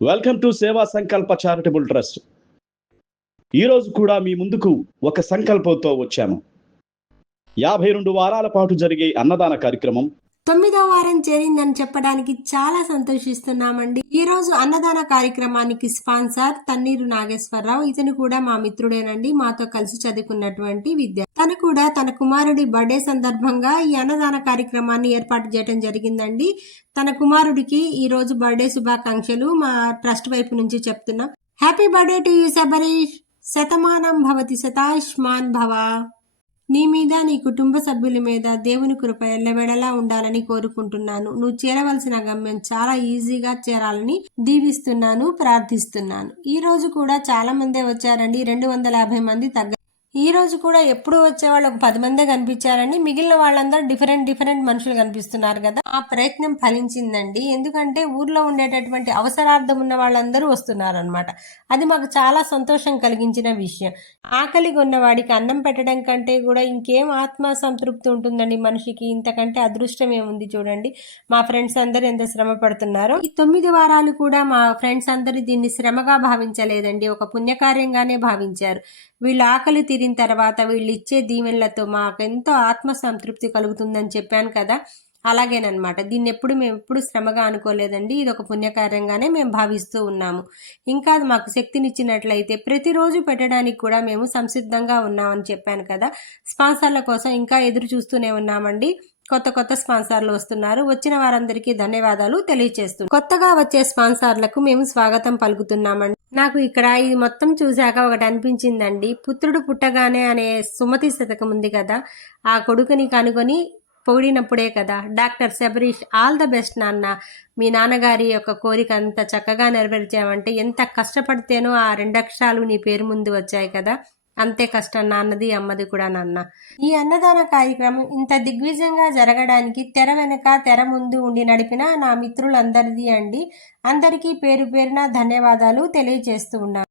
Welcome to సేవా సంకల్ప charitable trust. ఈరోజు కూడా మీ ముందుకు ఒక సంకల్పంతో వచ్చాము. 52 వారాల పాటు జరిగే అన్నదాన కార్యక్రమం 9వ వారం చేరిందని చెప్పడానికి చాలా సంతోషిస్తున్నామండి. ఈ రోజు అన్నదాన కార్యక్రమానికి స్పాన్సర్ తన్నీరు నాగేశ్వరరావు. ఇతను కూడా మా మిత్రుడేనండి, మాతో కలిసి చదువుకున్నటువంటి విద్యార్థి. తను కూడా తన కుమారుడి బర్త్డే సందర్భంగా ఈ అన్నదాన కార్యక్రమాన్ని ఏర్పాటు చేయడం జరిగిందండి. తన కుమారుడికి ఈ రోజు బర్త్డే శుభాకాంక్షలు మా ట్రస్ట్ వైపు నుంచి చెప్తున్నాం. Happy birthday to you Shabarish. Shatamanam Bhavati శతాయుష్మాన్ భవ. నీ మీద, నీ కుటుంబ సభ్యుల మీద దేవుని కృప ఎల్లవేళలా ఉండాలని కోరుకుంటున్నాను. నువ్వు చేరవలసిన గమ్యం చాలా ఈజీగా చేరాలని దీవిస్తున్నాను, ప్రార్థిస్తున్నాను. ఈ రోజు కూడా చాలా మందే వచ్చారండి. 250 మంది తగ్గ. ఈ రోజు కూడా ఎప్పుడు వచ్చేవాళ్ళు ఒక 10 మందే కనిపించారండి. మిగిలిన వాళ్ళందరూ డిఫరెంట్ మనుషులు కనిపిస్తున్నారు కదా. ఆ ప్రయత్నం ఫలించిందండి. ఎందుకంటే ఊర్లో ఉండేటటువంటి అవసరార్థం ఉన్న వాళ్ళందరూ వస్తున్నారు అనమాట. అది మాకు చాలా సంతోషం కలిగించిన విషయం. ఆకలిగా ఉన్నవాడికి అన్నం పెట్టడం కంటే కూడా ఇంకేం ఆత్మ సంతృప్తి ఉంటుందండి మనిషికి. ఇంతకంటే అదృష్టం ఏముంది చూడండి. మా ఫ్రెండ్స్ అందరూ ఎంత శ్రమ పడుతున్నారో. ఈ 9 వారాలు కూడా మా ఫ్రెండ్స్ అందరూ దీన్ని శ్రమగా భావించలేదండి, ఒక పుణ్యకార్యంగానే భావించారు. వీళ్ళ ఆకలి తీరిన తర్వాత వీళ్ళు ఇచ్చే దీవెనలతో మాకెంతో ఆత్మ సంతృప్తి కలుగుతుందని చెప్పాను కదా. అలాగేనమాట. దీన్ని మేము ఎప్పుడు శ్రమగా అనుకోలేదండి. ఇది ఒక పుణ్యకార్యంగానే మేము భావిస్తూ ఉన్నాము. ఇంకా మాకు శక్తినిచ్చినట్లయితే ప్రతిరోజు పెట్టడానికి కూడా మేము సంసిద్ధంగా ఉన్నామని చెప్పాను కదా. స్పాన్సర్ల కోసం ఇంకా ఎదురు చూస్తూనే ఉన్నామండి. కొత్త స్పాన్సర్లు వస్తున్నారు. వచ్చిన వారందరికీ ధన్యవాదాలు తెలియజేస్తున్నాం. కొత్తగా వచ్చే స్పాన్సర్లకు మేము స్వాగతం పలుకుతున్నామండి. నాకు ఇక్కడ ఇది మొత్తం చూశాక ఒకటి అనిపించిందండి. పుత్రుడు పుట్టగానే అనే సుమతి శతకం ఉంది కదా, ఆ కొడుకుని కనుగొని పొగిడినప్పుడే కదా doctor Shabarish all the best నాన్న, మీ నాన్నగారి యొక్క కోరిక అంత చక్కగా నెరవేర్చామంటే ఎంత కష్టపడితేనో ఆ 2 అక్షరాలు నీ పేరు ముందు వచ్చాయి కదా, అంతే కష్టం నాన్నది అమ్మది కూడా నాన్న. ఈ అన్నదాన కార్యక్రమం ఇంత దిగ్విజయంగా జరగడానికి తెర వెనక తెర ముందు ఉండి నడిపిన నా మిత్రులందరిది అండి. అందరికీ పేరు పేరున ధన్యవాదాలు తెలియజేస్తూ ఉన్నాను.